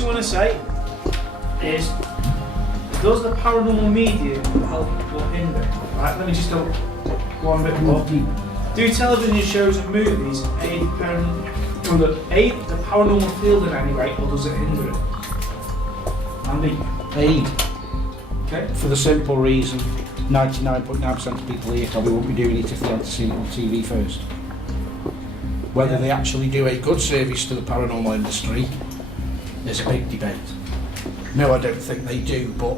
question I want to say is, does the paranormal medium help or hinder? Right, let me just go one bit more. Do television shows and movies aid the paranormal field in any way, or does it hinder it? Andy? Aid. Okay. For the simple reason, 99.9% of people here probably won't be doing it if they hadn't seen it on TV first. Whether they actually do a good service to the paranormal industry is a big debate. No, I don't think they do, but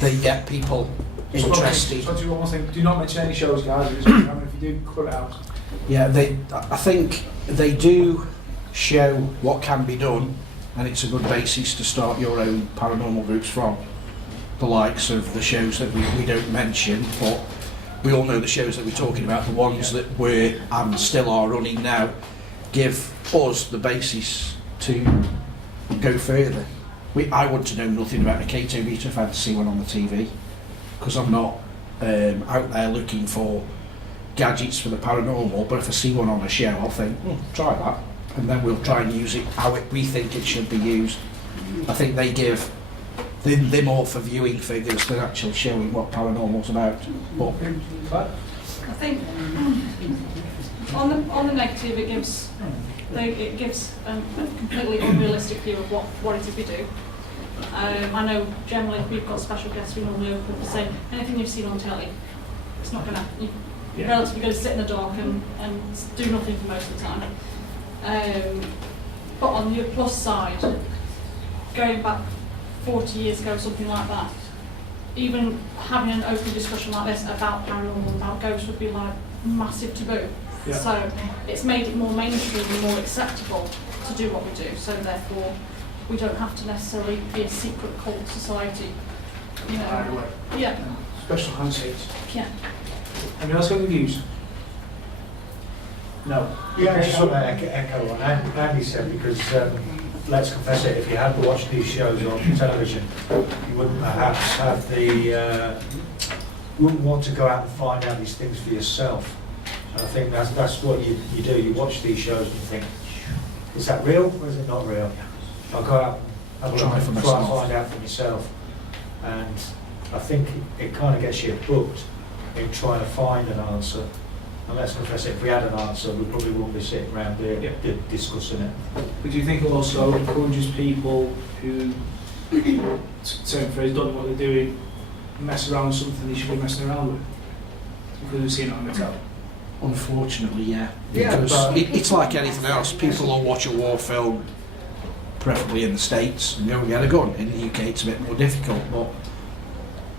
they get people interested. So do you want to think? Do not mention any shows, guys. If you do, cut it out. Yeah, I think they do show what can be done, and it's a good basis to start your own paranormal groups from. The likes of the shows that we don't mention, but we all know the shows that we're talking about, the ones that were and still are running now, give us the basis to go further. I want to know nothing about a K2 meter if I had to see one on the TV, because I'm not out there looking for gadgets for the paranormal, but if I see one on a show, I'll think, try that, and then we'll try and use it how we think it should be used. I think they give they're more for viewing figures than actually showing what paranormal's about. But I think on the negative, it gives a completely unrealistic view of what it is we do. I know generally if we've got special guests, we normally open up and say anything you've seen on telly. It's not going to. You're relatively going to sit in the dark and do nothing for most of the time. But on the plus side, going back 40 years ago, something like that, even having an open discussion like this about paranormal, about ghosts, would be like massive taboo. Yeah. So it's made it more mainstream and more acceptable to do what we do. So therefore, we don't have to necessarily be a secret cult society. You know. Yeah. Special handshakes. Yeah. Anyone else got any views? No. Yeah, I just want to echo what Andy said, because let's confess it, if you had watched these shows on television, you wouldn't perhaps have wouldn't want to go out and find out these things for yourself. And I think that's what you do. You watch these shows and you think, is that real or is it not real? I'll go out and have a look and try and find out for myself. And I think it kind of gets you hooked in trying to find an answer. And let's confess it, if we had an answer, we probably wouldn't be sitting around here discussing it. But do you think it also encourages people who, certain phrase, don't know what they're doing, mess around with something they should be messing around with? Because we've seen it on the telly. unfortunately, yeah. Because it's like anything else. People will watch a war film, preferably in the States, and go and get a gun. In the UK it's a bit more difficult, but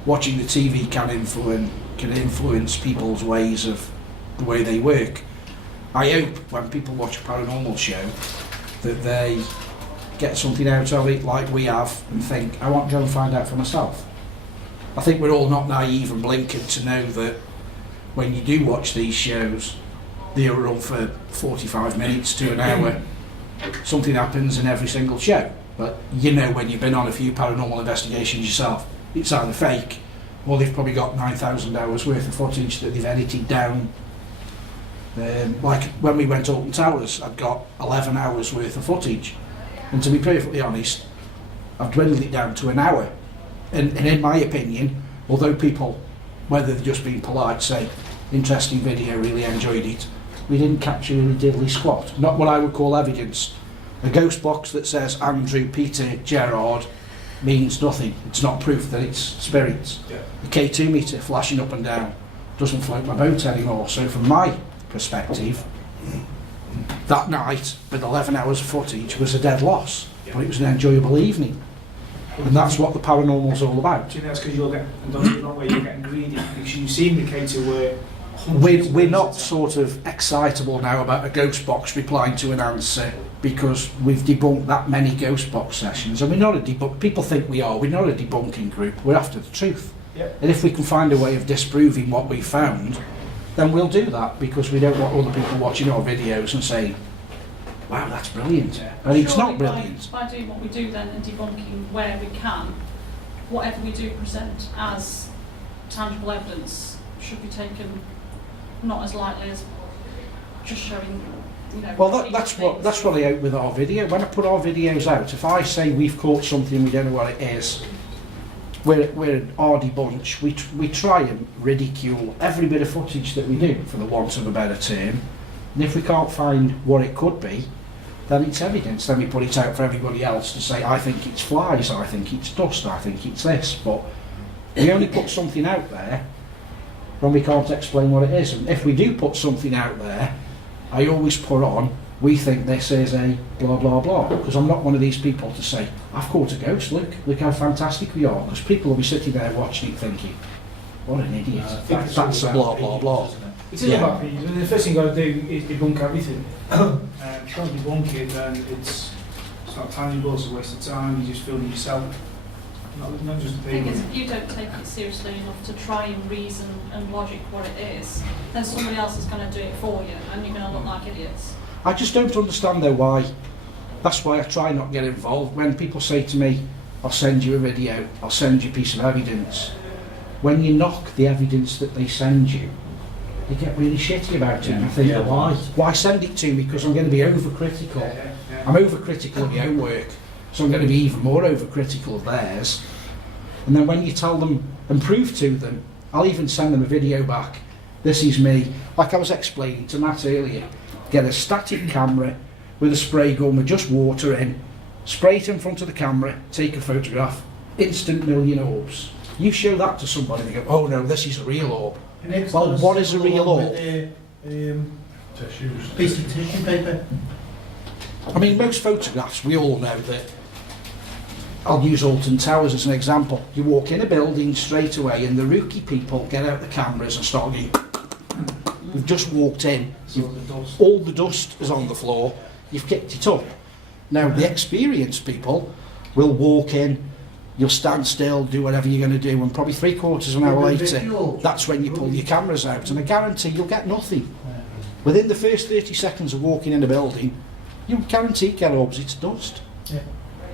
watching the TV can influence people's ways of the way they work. I hope when people watch a paranormal show that they get something out of it like we have and think, I want to go and find out for myself. I think we're all not naive and blinkered to know that when you do watch these shows, they are run for 45 minutes to an hour. Something happens in every single show. But you know, when you've been on a few paranormal investigations yourself, it's either fake or they've probably got 9,000 hours worth of footage that they've edited down. Like when we went to Alton Towers, I'd got 11 hours worth of footage, and to be perfectly honest, I've dwindled it down to an hour. And in my opinion, although people, whether they're just being polite, say, interesting video, really enjoyed it, we didn't capture really diddly squat. Not what I would call evidence. A ghost box that says Andrew, Peter, Gerard means nothing. It's not proof that it's spirits. Yeah. The K2 meter flashing up and down doesn't float my boat anymore. So from my perspective, that night with 11 hours of footage was a dead loss, but it was an enjoyable evening. And that's what the paranormal's all about. Do you think that's because you're getting greedy? Because you've seen the K2 where we're not sort of excitable now about a ghost box replying to an answer because we've debunked that many ghost box sessions, and we're not a debunk. People think we are. We're not a debunking group. We're after the truth. Yep. And if we can find a way of disproving what we found, then we'll do that, because we don't want other people watching our videos and saying, wow, that's brilliant. Yeah. And it's not brilliant. By doing what we do then and debunking where we can, whatever we do present as tangible evidence should be taken not as lightly as just showing you know. Well, that's what I hope with our video. When I put our videos out, if I say we've caught something we don't know what it is, we're an hardy bunch. We try and ridicule every bit of footage that we do, for the want of a better term. And if we can't find what it could be, then it's evidence. Then we put it out for everybody else to say, I think it's flies, I think it's dust, I think it's this. But we only put something out there when we can't explain what it is. And if we do put something out there, I always put on, we think this is a blah blah blah, because I'm not one of these people to say, I've caught a ghost, look how fantastic we are, because people will be sitting there watching it thinking, what an idiot, that's a blah blah blah. It is about opinions. I mean, the first thing you've got to do is debunk everything. If you can't debunk it, then it's not tangible, it's a waste of time, you're just fooling yourself. Not just the The thing people. is, if you don't take it seriously enough to try and reason and logic what it is, then somebody else is going to do it for you, and you're going to look like idiots. I just don't understand though why. That's why I try not to get involved. When people say to me, I'll send you a video, I'll send you a piece of evidence, when you knock the evidence that they send you, they get really shitty about it. And I think, why? Why send it to me? Because I'm going to be overcritical. I'm overcritical of my own work, so I'm going to be even more overcritical of theirs. And then when you tell them and prove to them, I'll even send them a video back. This is me. Like I was explaining to Matt earlier, get a static camera with a spray gun with just water in, spray it in front of the camera, take a photograph, instant million orbs. You show that to somebody, they go, oh no, this is a real orb. Well, what is a real orb? Piece of tissue paper. I mean, most photographs, we all know that. I'll use Alton Towers as an example. You walk in a building straight away and the rookie people get out the cameras and start going, we've just walked in, all the dust is on the floor, you've kicked it up. Now, the experienced people will walk in, you'll stand still, do whatever you're going to do, and probably 3/4 of an hour later, that's when you pull your cameras out, and I guarantee you'll get nothing. Within the first 30 seconds of walking in a building, you'll guarantee get orbs, it's dust. Yeah.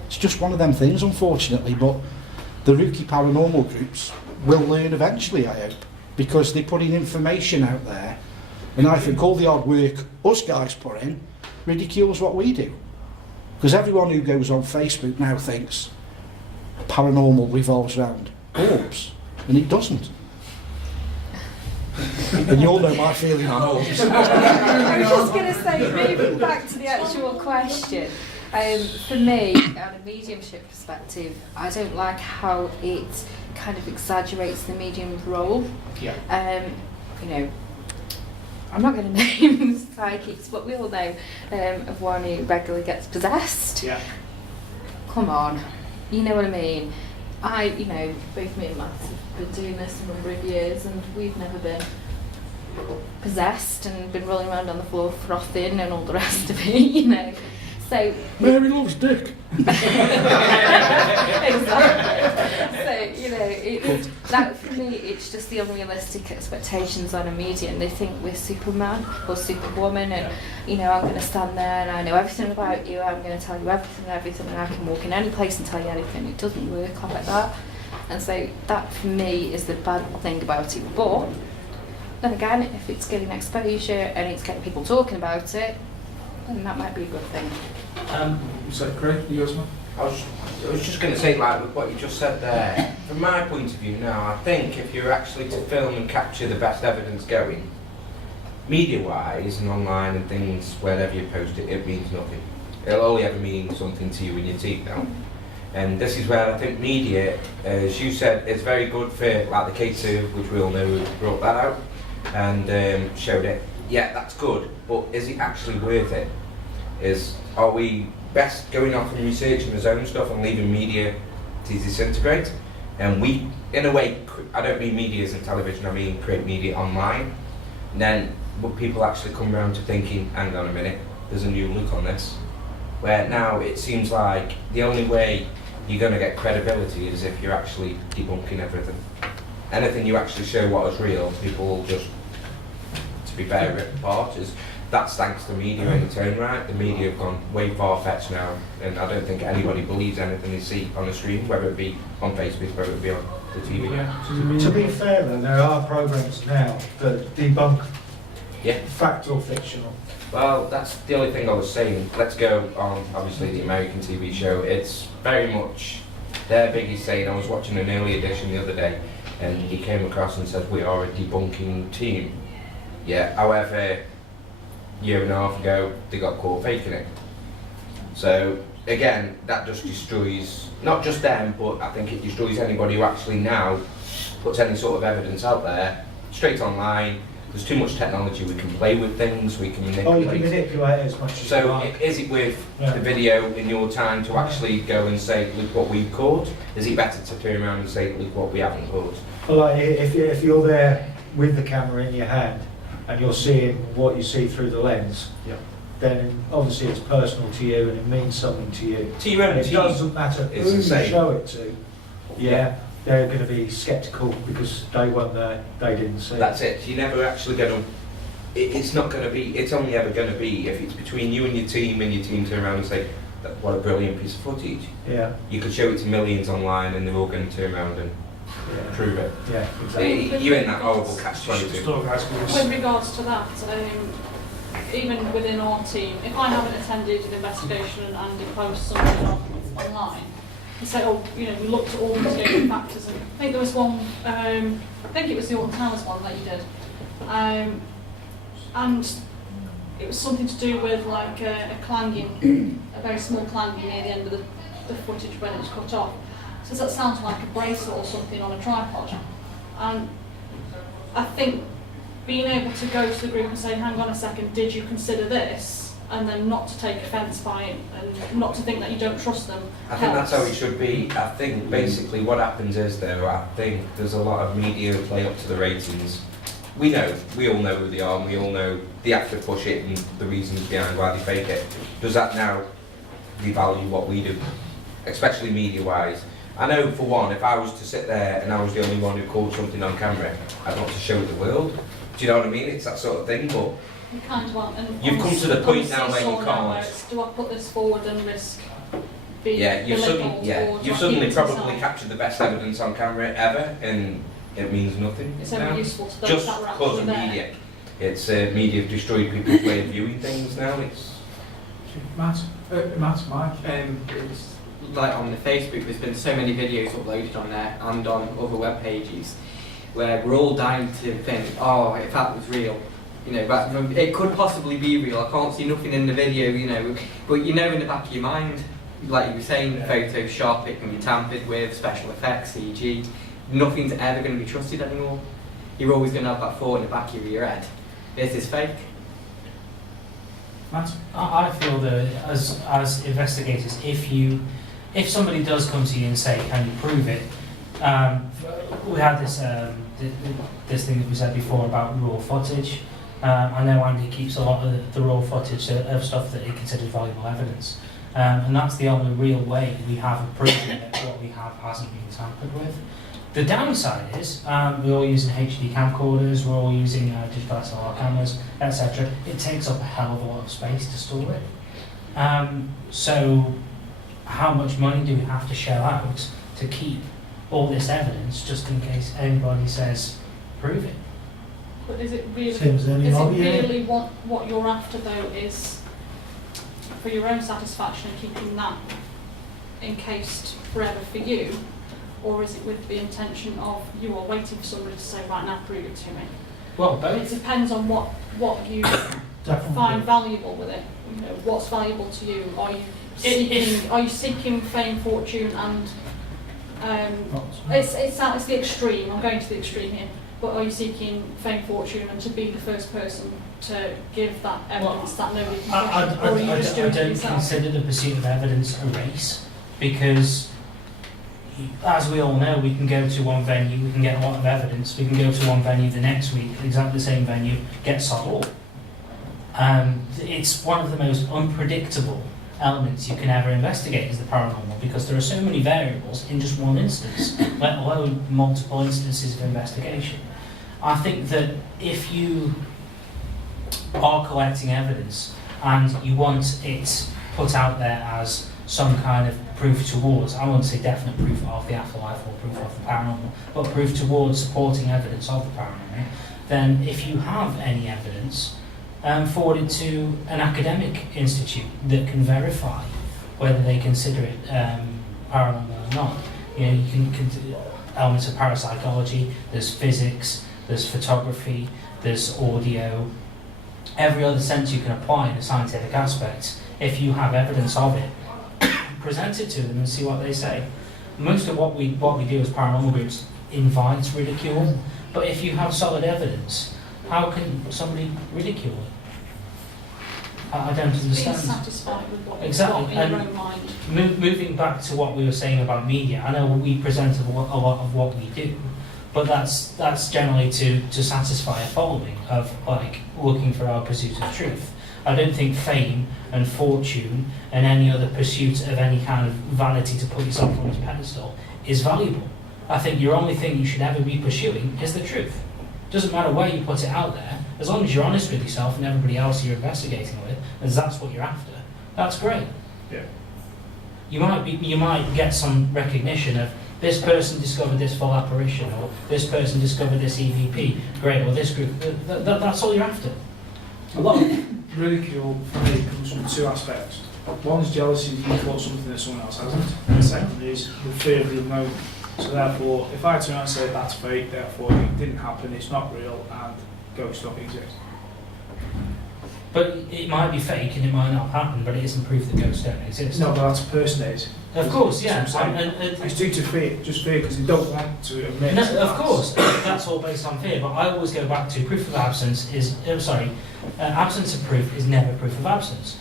It's just one of them things, unfortunately, but the rookie paranormal groups will learn eventually, I hope, because they're putting information out there, and I think all the hard work us guys put in ridicules what we do. Because everyone who goes on Facebook now thinks paranormal revolves around orbs, and it doesn't. And you all know my feeling on orbs. I was just going to say, moving back to the actual question, for me, on a mediumship perspective, I don't like how it kind of exaggerates the medium's role. Yeah. You know, I'm not going to name psychics, but we all know of one who regularly gets possessed. Yeah. Come on, you know what I mean? You know, both me and Matt have been doing this a number of years, and we've never been possessed and been rolling around on the floor frothing and all the rest of it, you know. So Mary loves dick. Exactly. So, you know, that for me, it's just the unrealistic expectations on a medium. They think we're Superman or Superwoman, and you know, I'm going to stand there and I know everything about you. I'm going to tell you everything, and I can walk in any place and tell you anything. It doesn't work like that, and so that for me is the bad thing about it. But then again, if it's getting exposure and it's getting people talking about it, then that might be a good thing. So, Craig, yours, man? I was just going to say, like, with what you just said there, from my point of view now, I think if you're actually to film and capture the best evidence going, media-wise and online and things, wherever you post it, it means nothing. It'll only ever mean something to you in your teeth now. And this is where I think media, as you said, is very good for, like, the K2, which we all know brought that out, and showed it. Yeah, that's good, but is it actually worth it? Are we best going off and researching his own stuff and leaving media to disintegrate? And we, in a way, I don't mean media as in television, I mean create media online. And then would people actually come around to thinking, hang on a minute, there's a new look on this? Where now it seems like the only way you're going to get credibility is if you're actually debunking everything. Anything you actually show what is real, people will just, to be fair, rip apart. That's thanks to media in its own right. The media have gone way far-fetched now, and I don't think anybody believes anything they see on the screen, whether it be on Facebook, whether it be on the TV. Yeah. To be fair though, there are programs now that debunk Yeah. fact or fictional. Well, that's the only thing I was saying. Let's go on, obviously, the American TV show. It's very much their biggest saying. I was watching an early edition the other day, and he came across and said, we are a debunking team. Yeah, however, a year and a half ago, they got caught faking it. So, again, that just destroys, not just them, but I think it destroys anybody who actually now puts any sort of evidence out there, straight online. There's too much technology, we can play with things, we can manipulate. Oh, you can manipulate it as much as you So like. is it with the video in your time to actually go and say, look what we've caught? Is it better to turn around and say, look what we haven't caught? Well, like, if you're there with the camera in your hand and you're seeing what you see through the lens, Yeah. then obviously it's personal to you and it means something to you. To your own And it team. doesn't matter It's who the you same. show it to. Yeah, they're going to be sceptical because they weren't there, they didn't see That's it. it. You're never actually going to. It's not going to be. It's only ever going to be if it's between you and your team turn around and say, "What a brilliant piece of footage." Yeah, You could show it to millions online, and they're all going to turn around and yeah, prove it. yeah, exactly. You're in that horrible catch-22. With regards to that, even within our team, if I haven't attended an investigation and it posts something online, and say, oh, you know, we looked at all the mitigating factors, and I think there was one, I think it was the Alton Towers one that you did, and it was something to do with like a clanging, a very small clanging near the end of the footage when it was cut off. So that sounds like a bracelet or something on a tripod, and I think being able to go to the group and say, hang on a second, did you consider this? And then not to take offence by it and not to think that you don't trust them. I think that's how helps. it should be. I think basically what happens is though, I think there's a lot of media who play up to the ratings. We all know who they are, and we all know they have to push it and the reasons behind why they fake it. Does that now devalue what we do, especially media-wise? I know for one, if I was to sit there and I was the only one who caught something on camera, I'd want to show it the world. Do you know what I mean? It's that sort of thing, but You kind of want, and You've come to the point now where you can't. Do I put this forward and risk being you've belittled, or do I suddenly keep it to probably myself? captured the best evidence on camera ever, and it means nothing. It's now. only useful to those Just that were because actually of there. media. It's media have destroyed people's way of viewing things now. It's Matt, Mike, it's like on the Facebook, there's been so many videos uploaded on there and on other web pages where we're all dying to think, oh, if that was real, you know, but it could possibly be real. I can't see nothing in the video, you know, but you know in the back of your mind, like you were saying, Photoshop, it can be tampered with, special effects, CG, nothing's ever going to be trusted anymore. You're always going to have that thought in the back of your head, this is fake. Matt? I feel that as investigators, if somebody does come to you and say, can you prove it? We had this this thing that we said before about raw footage. I know Andy keeps a lot of the raw footage of stuff that he considers valuable evidence. And that's the only real way we have of proving that what we have hasn't been tampered with. The downside is we're all using HD camcorders, we're all using digital SLR cameras, etc. It takes up a hell of a lot of space to store it. So how much money do we have to shell out to keep all this evidence just in case anybody says, prove it? But is it really, Seems any is it hobby, yeah. really what you're after though is for your own satisfaction and keeping that encased forever for you? Or is it with the intention of you are waiting for somebody to say, right now, prove it to me? Well, It both. depends on what you find valuable with it. You know, what's valuable to you? Are you seeking fame, fortune, and it's the extreme. I'm going to the extreme here. But are you seeking fame, fortune, and to be the first person to give that evidence that nobody can question? Or are you just doing it don't yourself? consider the pursuit of evidence a race, because as we all know, we can go to one venue, we can get a lot of evidence, we can go to one venue the next week, exactly the same venue, get sod all. It's one of the most unpredictable elements you can ever investigate is the paranormal, because there are so many variables in just one instance, let alone multiple instances of investigation. I think that if you are collecting evidence and you want it put out there as some kind of proof towards, I won't say definite proof of the afterlife or proof of the paranormal, but proof towards supporting evidence of the paranormal, then if you have any evidence, forwarded to an academic institute that can verify whether they consider it paranormal or not. You know, you can elements of parapsychology, there's physics, there's photography, there's audio, every other sense you can apply in a scientific aspect. If you have evidence of it, present it to them and see what they say. Most of what we do as paranormal groups invites ridicule, but if you have solid evidence, how can somebody ridicule it? I don't Being understand. satisfied with what Exactly, you've got in your and own mind. Moving back to what we were saying about media, I know we present a lot of what we do, but that's generally to satisfy a following of like looking for our pursuit of truth. I don't think fame and fortune and any other pursuit of any kind of vanity to put yourself on a pedestal is valuable. I think your only thing you should ever be pursuing is the truth. Doesn't matter where you put it out there, as long as you're honest with yourself and everybody else you're investigating with, and that's what you're after, that's great. Yeah. You might get some recognition of this person discovered this full apparition, or this person discovered this EVP, great, or this group. That's all you're after. A lot of ridicule for me comes from two aspects. One is jealousy if you thought something that someone else hasn't, and the second is the fear of the unknown. So therefore, if I turn around and say that's fake, therefore it didn't happen, it's not real, and ghosts don't exist. But it might be fake and it might not happen, but it isn't proof that ghosts don't exist. No, but that's a person that is. Of course, yeah. That's what I'm saying. It's due to fear, just fear, because they don't want to admit. No, that of that's- course, that's all based on fear. But I always go back to proof of absence is absence of proof is never proof of absence.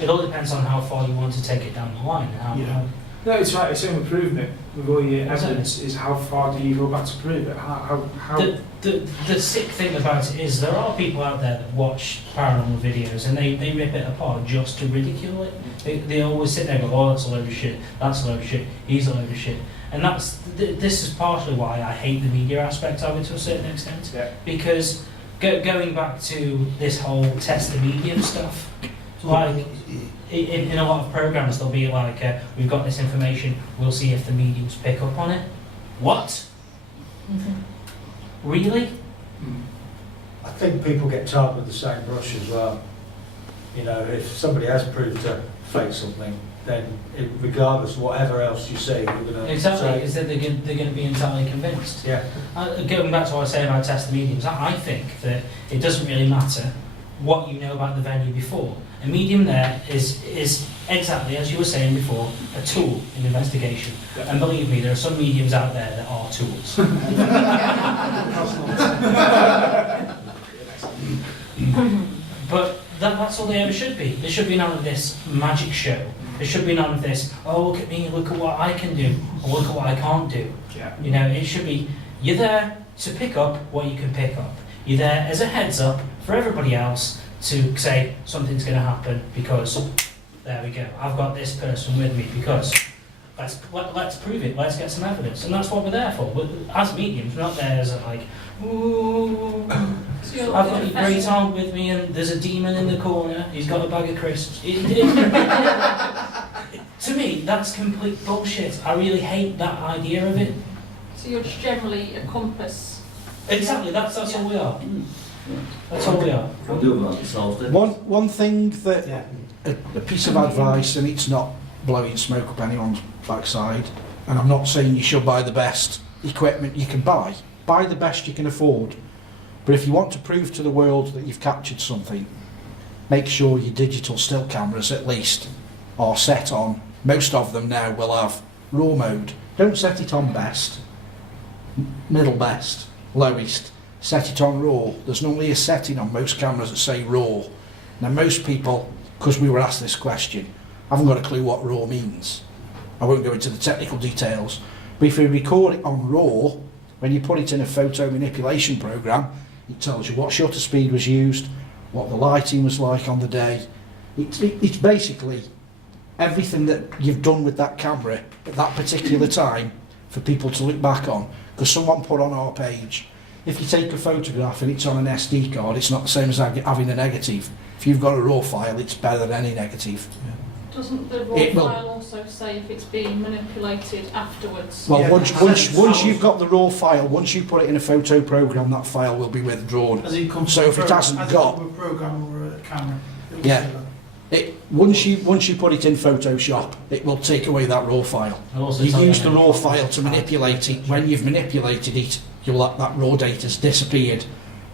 It all depends on how far you want to take it down the line. And how, Yeah. No, it's right. It's same with proving it. With all your Exactly. evidence, is how far do you go back to prove it? How The sick thing about it is there are people out there that watch paranormal videos and they rip it apart just to ridicule it. They always sit there and go, oh, that's a load of shit, that's a load of shit, he's a load of shit. And this is partially why I hate the media aspect of it to a certain extent. Yeah. Because going back to this whole test the medium stuff, like in a lot of programs they'll be like, we've got this information, we'll see if the mediums pick up on it. What? Really? I think people get tarred with the same brush as well. You know, if somebody has proved to fake something, then regardless of whatever else you say, you're going to Exactly, say, is that they're going to be entirely convinced. yeah. Going back to what I was saying about test the mediums, I think that it doesn't really matter what you know about the venue before. A medium there is exactly, as you were saying before, a tool in investigation. And believe me, there are some mediums out there that are tools. But that's all they ever should be. There should be none of this magic show. There should be none of this, oh, look at me, look at what I can do, or look at what I can't do. Yeah. You know, it should be, you're there to pick up what you can pick up. You're there as a heads up for everybody else to say something's going to happen because, there we go, I've got this person with me because let's prove it, let's get some evidence. And that's what we're there for. As mediums, we're not there as like, ooh, So I've got your great aunt with me and there's a demon in the corner, he's got a bag of crisps. To me, that's complete bullshit. I really hate that idea of it. So you're just generally a compass. Exactly, that's all we are. That's all we are. I'll do about the solved it. One thing that Yeah. a piece of advice, and it's not blowing smoke up anyone's backside, and I'm not saying you should buy the best equipment you can buy. Buy the best you can afford. But if you want to prove to the world that you've captured something, make sure your digital still cameras at least are set on. Most of them now will have RAW mode. Don't set it on best, middle best, lowest. Set it on RAW. There's normally a setting on most cameras that say RAW. Now most people, because we were asked this question, haven't got a clue what RAW means. I won't go into the technical details, but if you record it on RAW, when you put it in a photo manipulation program, it tells you what shutter speed was used, what the lighting was like on the day. It's basically everything that you've done with that camera at that particular time for people to look back on. Because someone put on our page, if you take a photograph and it's on an SD card, it's not the same as having a negative. If you've got a RAW file, it's better than any negative. Doesn't the raw It will- file also say if it's being manipulated afterwards? Well, Yeah, once you've got the raw file, once you put it in a photo program, that file will be withdrawn. As it comes So from if it program- hasn't as got- from a program or a camera. it will Yeah. say that. Once you put it in Photoshop, it will take away that raw file. I'll also You tell use them the if raw it's file to manipulate it. When you've manipulated it, that raw data's disappeared.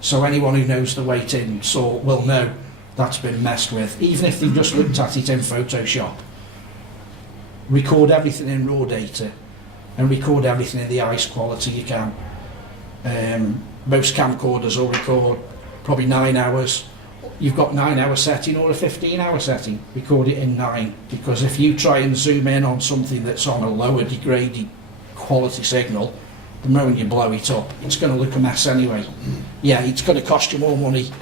So anyone who knows the way in will know that's been messed with. Even if they've just looked at it in Photoshop, record everything in raw data and record everything in the highest quality you can. Most camcorders will record probably 9 hours. You've got 9-hour setting or a 15-hour setting, record it in 9, because if you try and zoom in on something that's on a lower degraded quality signal, the moment you blow it up, it's going to look a mess anyway. Yeah, it's going to cost you more money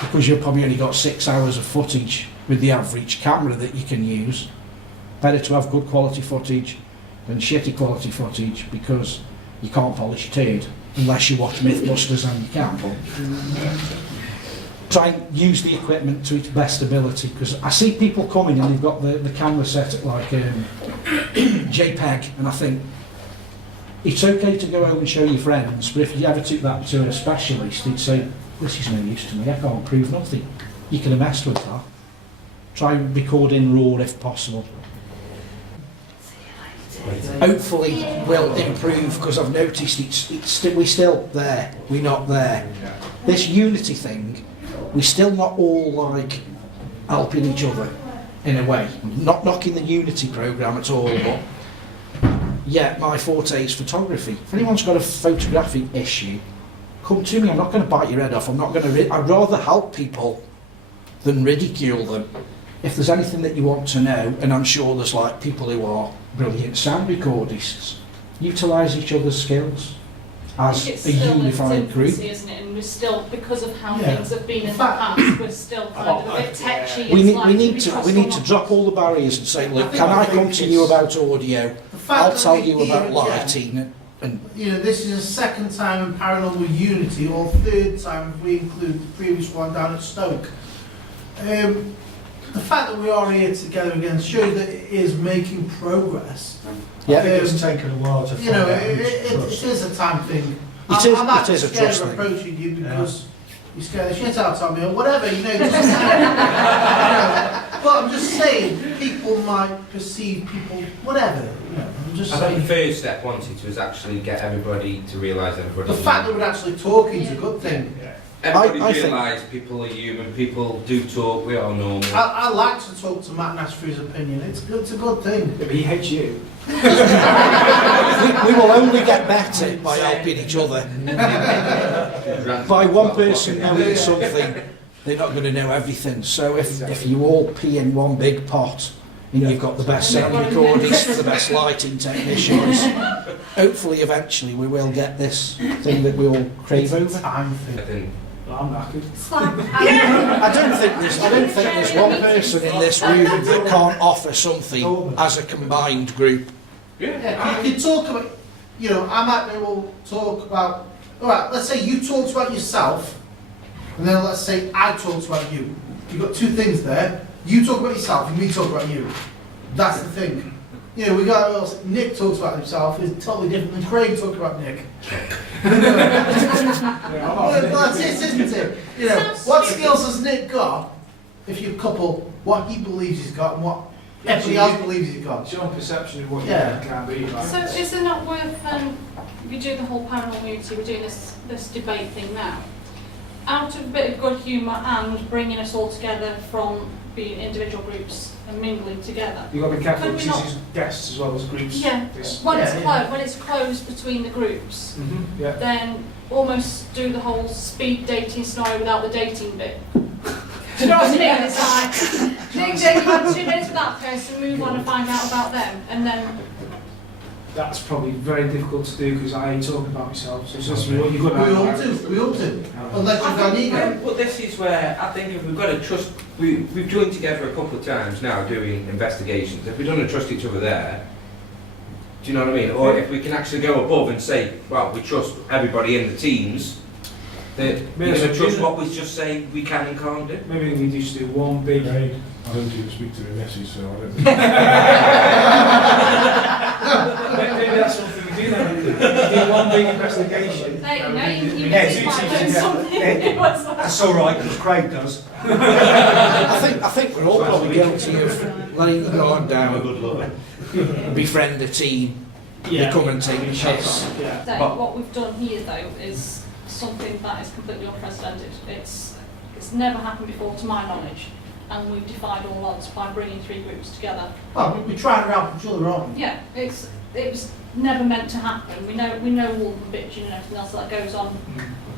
because you've probably only got 6 hours of footage with the average camera that you can use. Better to have good quality footage than shitty quality footage, because you can't polish a turd unless you watch Mythbusters, and you can. But try and use the equipment to its best ability, because I see people coming and they've got the camera set at like JPEG, and I think it's okay to go home and show your friends, but if you ever took that to a specialist, he'd say, this is no use to me, I can't prove nothing. You could have messed with that. Try and record in RAW if possible. Hopefully we'll improve, because I've noticed we're still there, we're not there. This Unity thing, we're still not all like helping each other in a way. Not knocking the Unity program at all, but yeah, my forte is photography. If anyone's got a photographic issue, come to me. I'm not going to bite your head off. I'd rather help people than ridicule them. If there's anything that you want to know, and I'm sure there's like people who are brilliant sound recordists, utilise each other's skills as It's a still unified its group. infancy, isn't it? And we're still, because of how Yeah. things have been in the past, we're still kind of a bit tetchy. We It's need, like, we do need we to trust we or need to not drop all the barriers and say, look, can I come to you about audio? The fact I'll that tell we you about even- lighting and You know, this is the second time in Paranormal Unity, or third time if we include the previous one down at Stoke. The fact that we are here together again shows that it is making progress. yeah. I think it's taken a while to You know, find out who to it trust. is a time thing. It I'm actually is a scared trust of thing. approaching you because you scare the shit out of me or whatever, you know. Just, you know. But I'm just saying, people might perceive people, whatever. You know, I'm just I think the saying. first step wanted to was actually get everybody to realise everybody. The fact that we're actually talking is a good thing. everybody I think- realise people are human, people do talk, we are normal. I like to talk to Matt and ask for his opinion. It's a good thing. Yeah, but he hates you. we will only get better by helping each other. By one person knowing something, they're not going to know everything. So if you all pee in one big pot and you've got the best sound recordists, the best lighting technicians, hopefully eventually we will get this thing that we all crave over. Time I thing. think Well, I'm knackered. I don't think there's one person in this room that can't offer something as a combined group. Yeah, you can talk about, you know, I might be able to talk about, alright, let's say you talked about yourself, and then let's say I talked about you. You've got two things there. You talk about yourself, and me talk about you. That's the thing. You know, we got, Nick talks about himself, is totally different than Craig talking about Nick. Well, that's it, isn't it? You know, what skills has Nick got if you couple what he believes he's got and what everybody else believes he's got? It's your own perception of what Yeah. you can be. Like. So is it not worth, we do the whole paranormal unity, we're doing this debate thing now, out of a bit of good humour and bringing us all together from being individual groups and mingling together. You've got to be careful Could we because not- this is guests as well as groups. Yeah. This. When Yeah, it's yeah. closed, when it's closed between the groups, Yeah. then almost do the whole speed dating scenario without the dating bit. Do you know what I mean? It's like, ding ding, you've had 2 minutes with that person, move on and find out about them, and then That's probably very difficult to do because I talk about myself. So it's just what you've got to We all do, we all do. Unless you've got an ego. But this is where I think if we've got to trust, we've joined together a couple of times now doing investigations. If we don't trust each other there, do you know what I mean? Or if we can actually go above and say, well, we trust everybody in the teams, that we're going to trust what we just say we can and can't do. Maybe we just do one big I don't even speak to my missus, so I don't Maybe that's something we do then. We do one big investigation. Hey, no, you Yeah, just might learn something. That's all right, because Craig does. I think we're all probably guilty of laying the guard down, befriend a team, become and take the piss. Yeah. So what we've done here though is something that is completely unprecedented. It's never happened before to my knowledge, and we've defied all odds by bringing 3 groups together. Well, we try and help each other, aren't we? Yeah, it was never meant to happen. We know all the bitching and everything else that goes on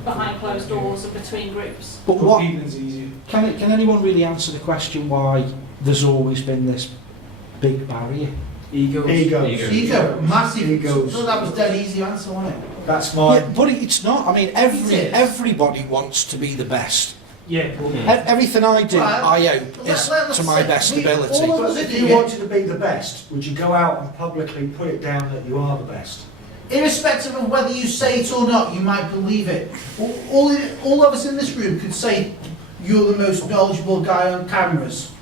behind closed doors and between groups. But what Evening's easier. can anyone really answer the question why there's always been this big barrier? Egos. Ego, massive Egos. So that was dead easy answer, wasn't it? That's my... Yeah, but it's not. I mean, It is. everybody wants to be the best. Yeah. Well, Everything I do, Right. I hope, is Let's to my say best we- ability. all of But us if do you it. wanted to be the best, would you go out and publicly put it down that you are the best? Irrespective of whether you say it or not, you might believe it. All of us in this room could say you're the most knowledgeable guy on cameras.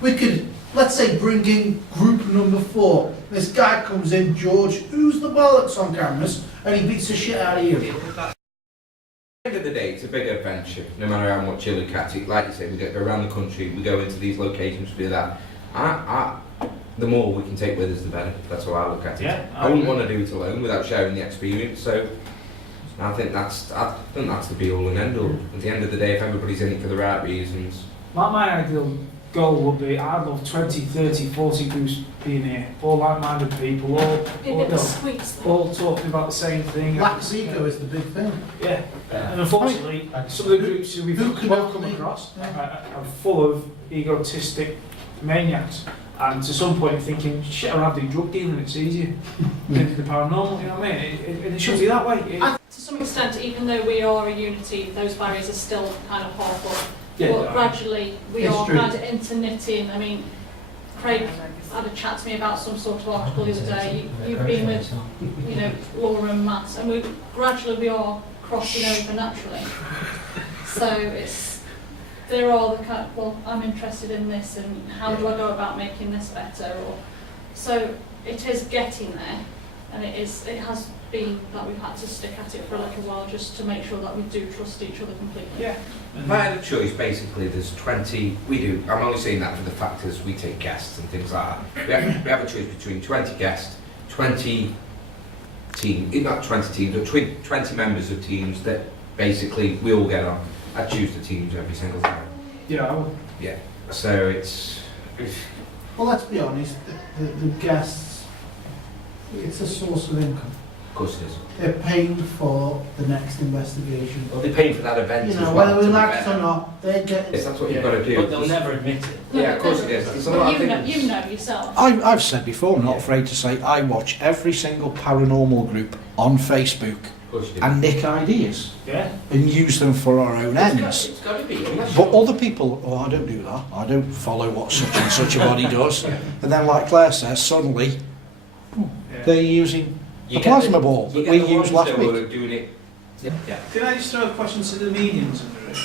We could, let's say, bring in group number 4. This guy comes in, George, who's the bollocks on cameras, and he beats the shit out of you. At the end of the day, it's a big adventure, no matter how much you look at it. Like you say, we go around the country, we go into these locations, we do that. The more we can take with us, the better. That's how I look at it. Yeah, I wouldn't want to do it alone without sharing the experience. So I think that's the be all and end all. At the end of the day, if everybody's in it for the right reasons. my ideal goal would be I'd love 20, 30, 40 groups being here, all like-minded people, all talking about the same thing. Lack of ego is the big thing. Yeah, and unfortunately, some of the groups who we've Who could come help me? across Yeah. are full of egotistic maniacs. And to some point thinking, shit, I'd rather do drug dealing, it's easier than the paranormal, you know what I mean? And it should be that way. To some extent, even though we are a unity, those barriers are still kind of powerful. But gradually, we It's are true. kind of interknitting. I mean, Craig had a chat to me about some sort of article the other day. You've been with, Laura and Matt, and we are crossing over naturally. So there are the kind of, well, I'm interested in this, and how do I go about making this better? So it is getting there, and it has been that we've had to stick at it for a little while just to make sure that we do trust each other completely. Yeah. If I had a choice, basically, there's 20, I'm only saying that for the factors, we take guests and things like that. We have a choice between 20 guests, 20 teams, not 20 teams, but 20 members of teams that basically we all get on. I choose the teams every single time. Yeah, I would. Yeah, so it's... Well, let's be honest, the guests, it's a source of income. Of course it is. They're paying for the next investigation. Well, they're paying for that event You as know, well, whether we to be like it fair. or not, they're getting... Yes, that's what you've got to do. But they'll never admit it. Yeah, of course it is. It's a lot, I think You know yourself. I've said before, I'm not Yeah. afraid to say, I watch every single paranormal group on Facebook Of course you do. and nick ideas Yeah. and use them for our own ends. It's got to be. Unless But you're- other people, I don't do that. I don't follow what such and such a body does. And then, like Claire says, suddenly they're using You a get plasma the- ball you that get we the used ones last that week. were doing it. Yeah. Can I just throw a question to the mediums in the room?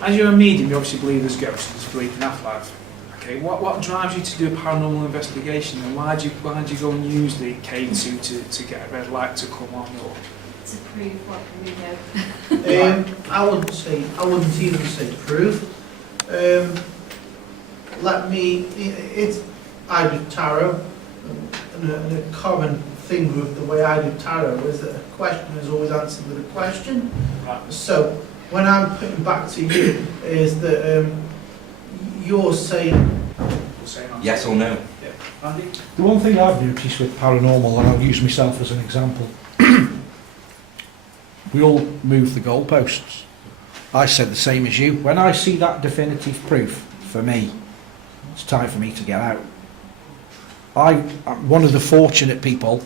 As you're a medium, you obviously believe there's ghosts, there's belief in afterlife. Okay, what drives you to do a paranormal investigation, and why do you go and use the K2 to get a red light to come on? Or To prove what we know. I wouldn't even say proof. I do tarot, and a common thing with the way I do tarot is that a question is always answered with a question. right? So when I'm putting back to you is that you're saying, We'll say an answer. Yes or no? Yeah. Andy? The one thing I've noticed with paranormal, and I'll use myself as an example, we all move the goalposts. I said the same as you. When I see that definitive proof, for me, it's time for me to get out. I'm one of the fortunate people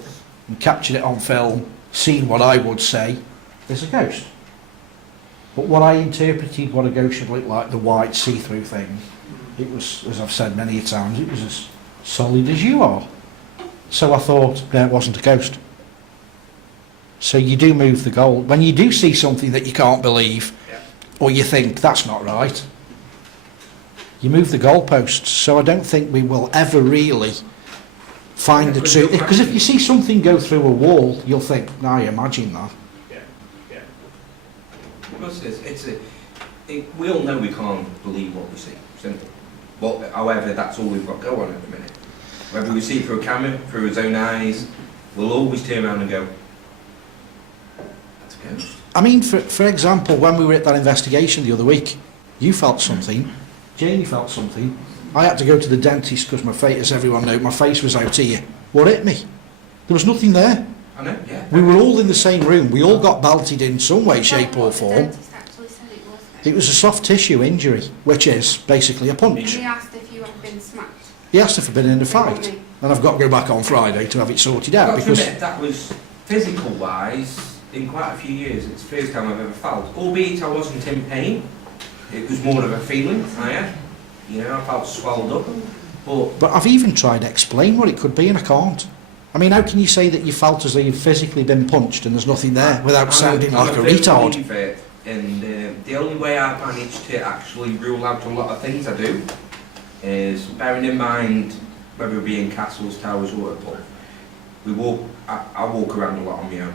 who captured it on film, seen what I would say is a ghost. But what I interpreted what a ghost should look like, the white see-through thing, it was, as I've said many a times, it was as solid as you are. So I thought, no, it wasn't a ghost. So you do move the goal. When you do see something that you can't believe, Yeah. or you think, that's not right, you move the goalposts. So I don't think we will ever really find the truth. Because if you see something go through a wall, you'll think, "I imagine that." Because we all know we can't believe what we see. Simple. But however, that's all we've got go on at the minute. Whether we see through a camera, through his own eyes, we'll always turn around and go, "That's a ghost." I mean, for example, when we were at that investigation the other week, you felt something, Jamie felt something. I had to go to the dentist because my face, as everyone knows, my face was out here. What hit me? There was nothing there. I know, yeah. We were all in the same room. We all got belted in some way, shape or The form. dentist actually said it was. It was a soft tissue injury, which is basically a punch. He asked if you had been smacked. He asked if I'd been in a fight, and I've got to go back on Friday to have it sorted I've out got to because admit, that was physical-wise, in quite a few years, it's the first time I've ever felt. Albeit I wasn't in pain, it was more of a feeling I had. You know, I felt swelled up. But I've even tried to explain what it could be and I can't. I mean, how can you say that you felt as though you've physically been punched and there's nothing there without sounding like a retard? And the only way I've managed to actually rule out a lot of things I do is, bearing in mind, whether it be in castles, towers or a pub, I walk around a lot on my own.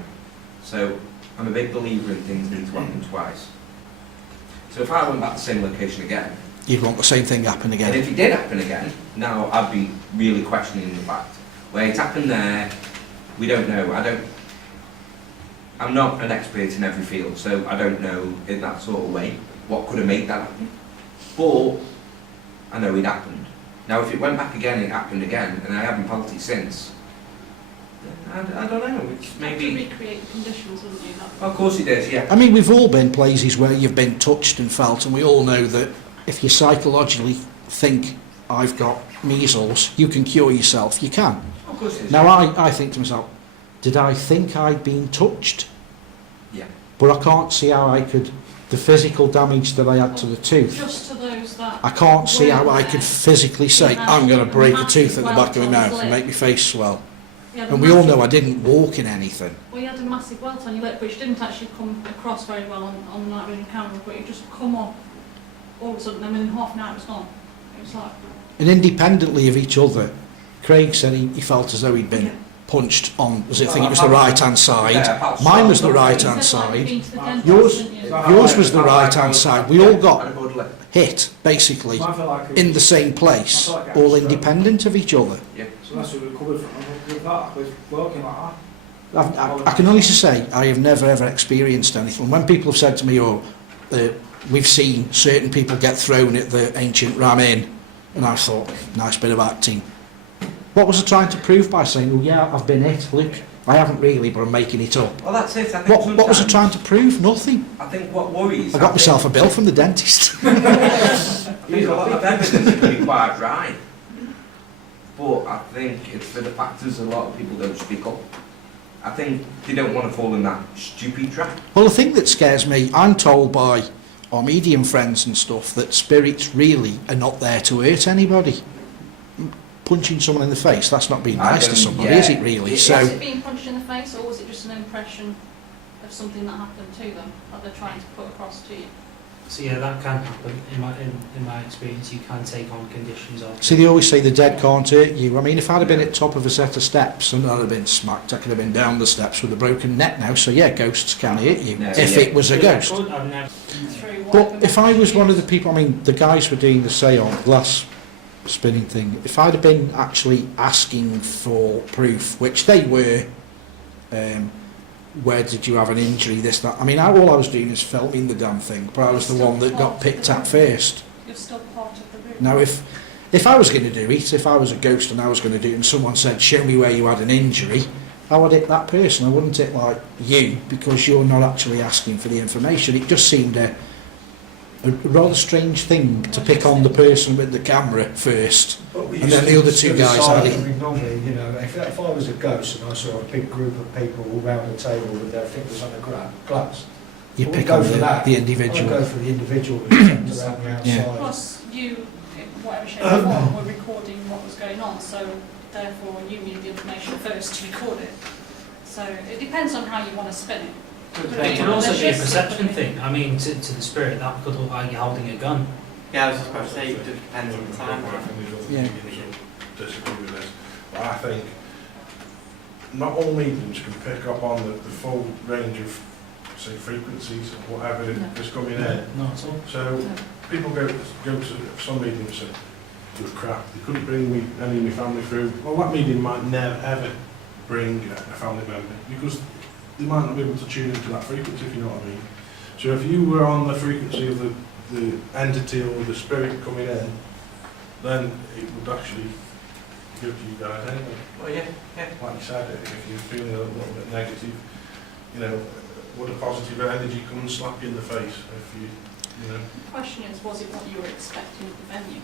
So I'm a big believer in things need to happen twice. So if I went back to the same location again, You'd want the same thing happen again. and if it did happen again, now I'd be really questioning the fact. Where it happened there, we don't know. I'm not an expert in every field, so I don't know in that sort of way what could have made that happen. But I know it happened. Now if it went back again, it happened again, and I haven't felt it since. I don't know, it's maybe... To recreate the conditions, wouldn't you? Of course it does, yeah. I mean, we've all been places where you've been touched and felt, and we all know that if you psychologically think, I've got measles, you can cure yourself, you can. Of course it is. Now I think to myself, did I think I'd been touched? Yeah. But I can't see how I could, the physical damage that I had to the tooth, Just to those that... I can't see how I weren't could there. physically say, You had I'm going to break a massive tooth at the back of my welt on mouth his and lip. make my face swell. You had a And we all massive- know I didn't walk in anything. Well, you had a massive welt on your lip, which didn't actually come across very well on that video camera, but it just come up all of a sudden, and within half an hour it was gone. It was like... And independently of each other, Craig said he felt as though he'd been punched on, I think it was the right-hand side. Mine was the right-hand side. Yours was the right-hand side. We all got hit, basically, in the same place, all independent of each other. Yeah. So that's what we recovered from with that, with working like that. I can honestly say I have never ever experienced anything. When people have said to me, we've seen certain people get thrown at the ancient Ram Inn, and I thought, nice bit of acting. What was I trying to prove by saying, oh yeah, I've been hit, look, I haven't really, but I'm making it up. Well, that's it. I think What was I sometimes- trying to prove? Nothing. I think what worries... I got myself a bill from the dentist. I think a lot of evidence could be quite right. But I think it's for the factors a lot of people don't speak up. I think they don't want to fall in that stupid trap. Well, the thing that scares me, I'm told by our medium friends and stuff that spirits really are not there to hurt anybody. Punching someone in the face, that's not being nice to somebody, yeah. is it really? It- Was it So, being punched in the face, or was it just an impression of something that happened to them that they're trying to put across to you? So yeah, that can happen. In my experience, you can take on conditions of. see, they always say the dead can't hurt you. I mean, if I'd have been at top of a set of steps and I'd have been smacked, I could have been down the steps with a broken neck now. So yeah, ghosts can hurt you, No, if yeah. it was a ghost. I've never. Through But whatever if I was method one of you the people, I mean, the guys were doing the seance, glass spinning thing, if I'd have been actually asking for proof, which they were, where did you have an injury, this, that, I mean, all I was doing is filming the damn thing, but I was the one that got picked at first. You're still part of the room. Now, if I was going to do it, if I was a ghost and I was going to do it, and someone said, show me where you had an injury, I would hit that person. I wouldn't hit like you, because you're not actually asking for the information. It just seemed a rather strange thing to pick on the person with the camera first, and then the other two guys had it. Normally, you know, if I was a ghost and I saw a big group of people all round the table with their fingers on the glass, You I would pick go on for that. the I'd individual. go for the individual who's around the outside. Yeah. Plus, you, in whatever shape or form, were recording what was going on, so therefore you need the information first to record it. So it depends on how you want to spin it. It can also be a perception thing. I mean, to the spirit, that could look like you're holding a gun. Yeah, I was just about to say, it depends on the time. I think there's other Yeah. mediums who disagree with this. But I think not all mediums can pick up on the full range of, say, frequencies or whatever is coming in. Not at all. So people go to some mediums and say, "Good crap, they couldn't bring me any of my family through." Well, that medium might never ever bring a family member because they might not be able to tune into that frequency, if you know what I mean. So if you were on the frequency of the entity or the spirit coming in, then it would actually give you guys anyway. Well, yeah. Like you said, if you're feeling a little bit negative, you know, would a positive energy come and slap you in the face if you know? The question is, was it what you were expecting at the venue?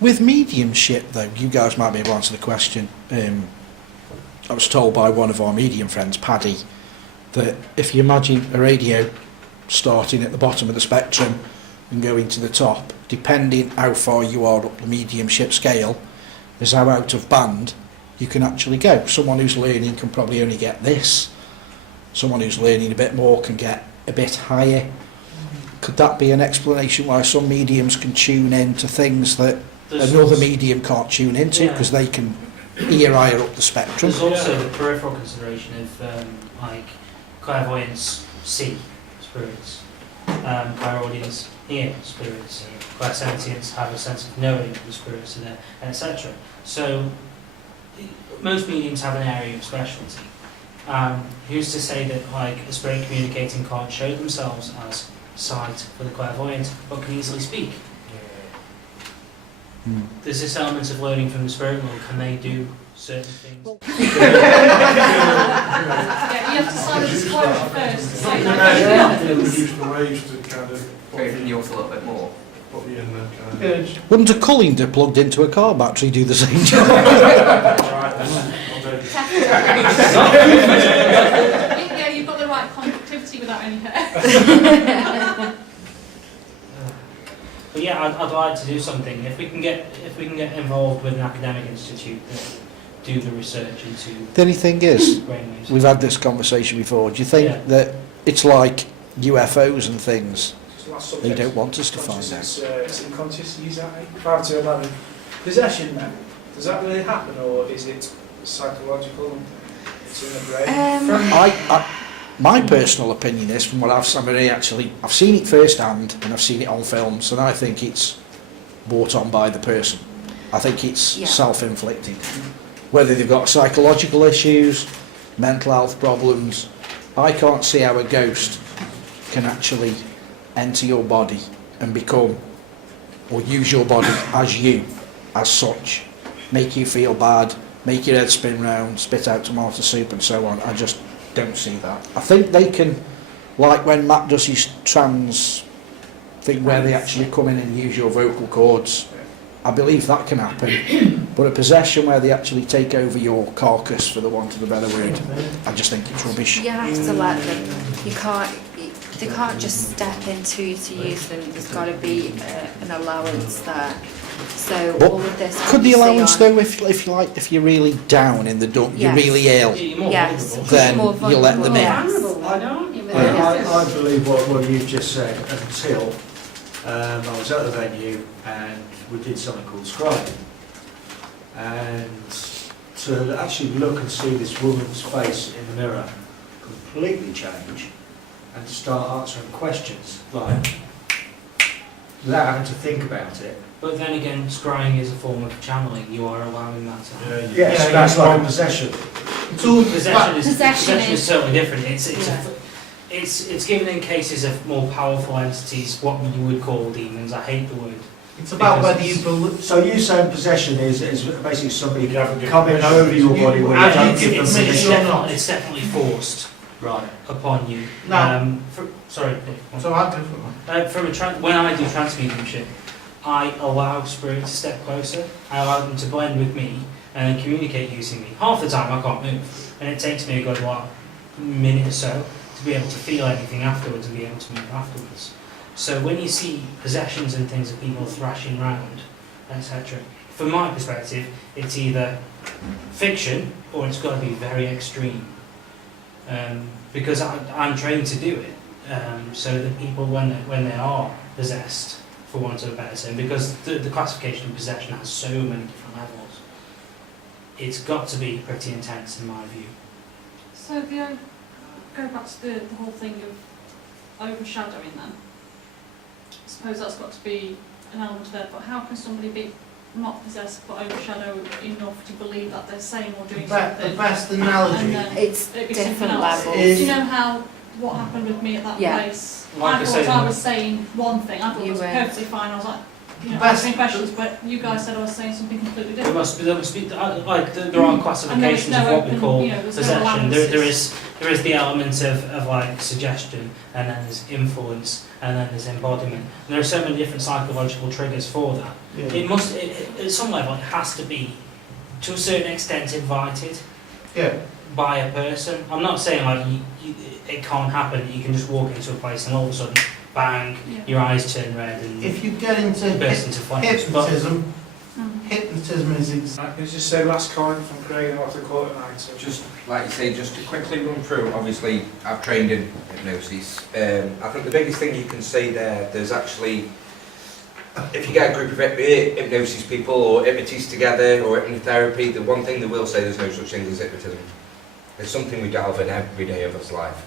With mediumship, though, you guys might be able to answer the question. I was told by one of our medium friends, Paddy, that if you imagine a radio starting at the bottom of the spectrum and going to the top, depending how far you are up the mediumship scale, is how out of band you can actually go. Someone who's learning can probably only get this. Someone who's learning a bit more can get a bit higher. Could that be an explanation why some mediums can tune in to things that another medium can't tune into because they can hear higher up the spectrum? There's also the peripheral consideration of like clairvoyance see spirits, clairaudience hear spirits, clairsentience have a sense of knowing the spirits are there, etc. So most mediums have an area of specialty. Who's to say that like a spirit communicating can't show themselves as sight for the clairvoyant, but can easily speak? There's this element of learning from the spirit world. Can they do certain things? Yeah, you have to sign a disclosure first. to say Yeah, that. reduce the waves to kind of Open you up a little bit more. put you in the kind of... Wouldn't a colander plugged into a car battery do the same job? Yeah, you've got the right conductivity without any hair. But yeah, I'd like to do something. If we can get involved with an academic institute that do the research into The only thing is, brainwaves. we've had this conversation before, do you think that it's like UFOs and things, they don't want us to find out? It's unconscious, use that 5 to 11. Possession then, does that really happen or is it psychological? It's in the brain? My personal opinion is, from what I've seen it firsthand and I've seen it on films, and I think it's brought on by the person. I think it's self-inflicted. Whether they've got psychological issues, mental health problems, I can't see how a ghost can actually enter your body and become, or use your body as such, make you feel bad, make your head spin round, spit out tomato soup and so on. I just don't see that. I think they can, like when Matt does his trans thing where they actually come in and use your vocal cords, I believe that can happen. But a possession where they actually take over your carcass, for the want of a better word, I just think it's rubbish. You have to let them. They can't just step into you to use them. There's got to be an allowance there. So But all of this. could the allowance obviously though, if you're really down in the dump, you're Yes. really ill, Yes. then More you let them in. vulnerable, Why don't you? I believe what you've just said until I was at the venue and we did something called scribing. And to actually look and see this woman's face in the mirror completely change and to start answering questions like without having to think about it. But then again, scrying is a form of channeling. You are allowing that to happen. Yes, Yeah, that's like a possession. Possession is totally different. It's given in cases of more powerful entities, what you would call demons. I hate the word. It's about Because whether you believe. So you saying possession is basically somebody coming over your body when you Have don't you give them given permission. permission or not? It's definitely forced Right. upon you. No. Sorry. So I do for one. When I do trance mediumship, I allow spirit to step closer. I allow them to blend with me and communicate using me. Half the time I can't move, and it takes me a good minute or so to be able to feel anything afterwards and be able to move afterwards. So when you see possessions and things of people thrashing around, etc., from my perspective, it's either fiction or it's got to be very extreme. Because I'm trained to do it, so that people, when they are possessed, for want of a better term, because the classification of possession has so many different levels. It's got to be pretty intense in my view. So go back to the whole thing of overshadowing then. I suppose that's got to be an element there, but how can somebody be not possessed but overshadowed enough to believe that they're saying or doing something? The best analogy And then It's it'd be something different else. levels. Do you know how what happened with me at that Yeah. place? Like I I said, thought I was saying one thing. I thought You it was were. perfectly fine. I was like, you know, Best- asking questions, but you guys said I was saying something completely There different. must be like there are classifications no of what we open, call you know, there's no possession. allowances. There is the element of like suggestion, and then there's influence, and then there's embodiment. And there are so many different psychological triggers for that. It must, at some level, it has to be, to a certain extent, invited Yeah. by a person. I'm not saying like it can't happen. You can just walk into a place and all of a sudden, bang, Yeah. your eyes turn red and If you get into burst into flames. But hypnotism, Mm. hypnotism is exactly. Can you just say last comment from Craig and what to call it tonight? So Just like you say, just to quickly run through, obviously I've trained in hypnosis. I think the biggest thing you can say there's actually, if you get a group of hypnosis people or hypnotists together or hypnotherapy, the one thing they will say, there's no such thing as hypnotism. It's something we delve in every day of us life.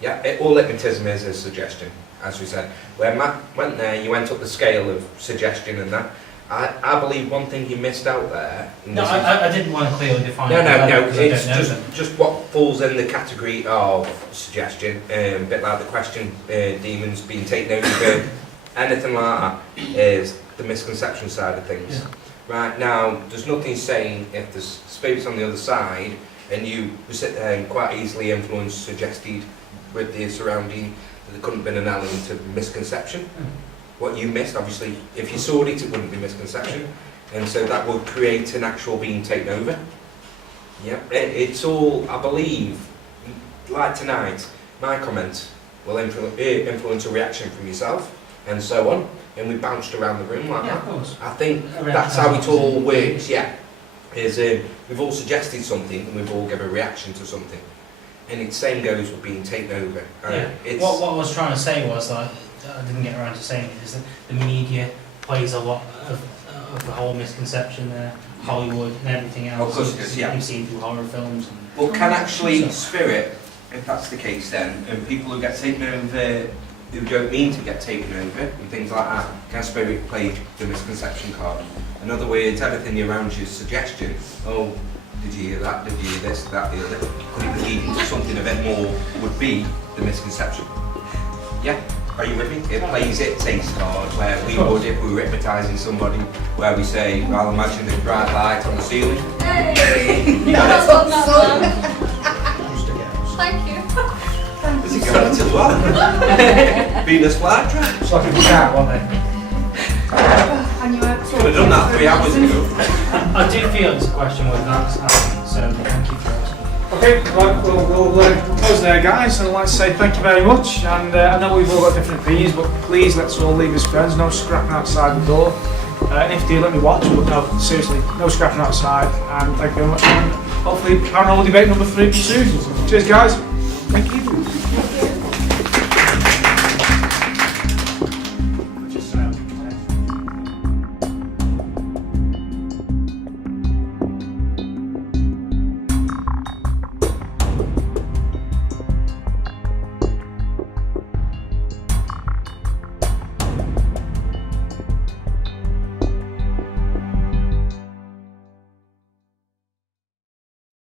Yeah, all hypnotism is suggestion, as we said. Where Matt went there, you went up the scale of suggestion and that. I believe one thing you missed out there. no, I didn't want to clearly define No, it. no, because I it's don't know them. just what falls in the category of suggestion, a bit like the question, demons being taken over, anything like that, is the misconception side of things. Yeah. Right now, there's nothing saying if there's spirits on the other side, and you sit there and quite easily influenced, suggested with the surrounding, that there couldn't have been an element of misconception. What you missed, obviously, if you saw it, it wouldn't be misconception, and so that would create an actual being taken over. Yeah, it's all, I believe, like tonight, my comments will influence a reaction from yourself, and so on, and we bounced around the room like Yeah, that. of course. I think that's how it all works, yeah, is we've all suggested something, and we've all given a reaction to something, and it same goes with being taken over. Yeah. It's, What I was trying to say was that I didn't get around to saying it, is that the media plays a lot of the whole misconception there, Hollywood and everything else. Of course it does, yeah. You've seen through horror films. And But can actually spirit, if that's the case then, and people who get taken over, who don't mean to get taken over, and things like that, can spirit play the misconception card? In other words, everything around you is suggestion. Oh, did you hear that? Did you hear this? That, the other? Could it lead into something a bit more, would be the misconception? Yeah? Are you with me? It plays it taste card, where we would, if we were hypnotising somebody, where we say, well, imagine a bright light on the ceiling. Hey! That's Well done. Thank you. Does it go out as well? Venus flytrap. It's like a cat, wasn't it? And you have Could have done that 3 hours ago. I do feel it's a question with that, so thank you for asking. okay, right, we'll close there, guys, and I'd like to say thank you very much. And I know we've all got different opinions, but please let's all leave as friends. No scrapping outside the door. And if you do, let me watch. But no, seriously, no scrapping outside. And thank you very much. And hopefully, paranormal debate number 3 soon. Cheers, guys. Thank you.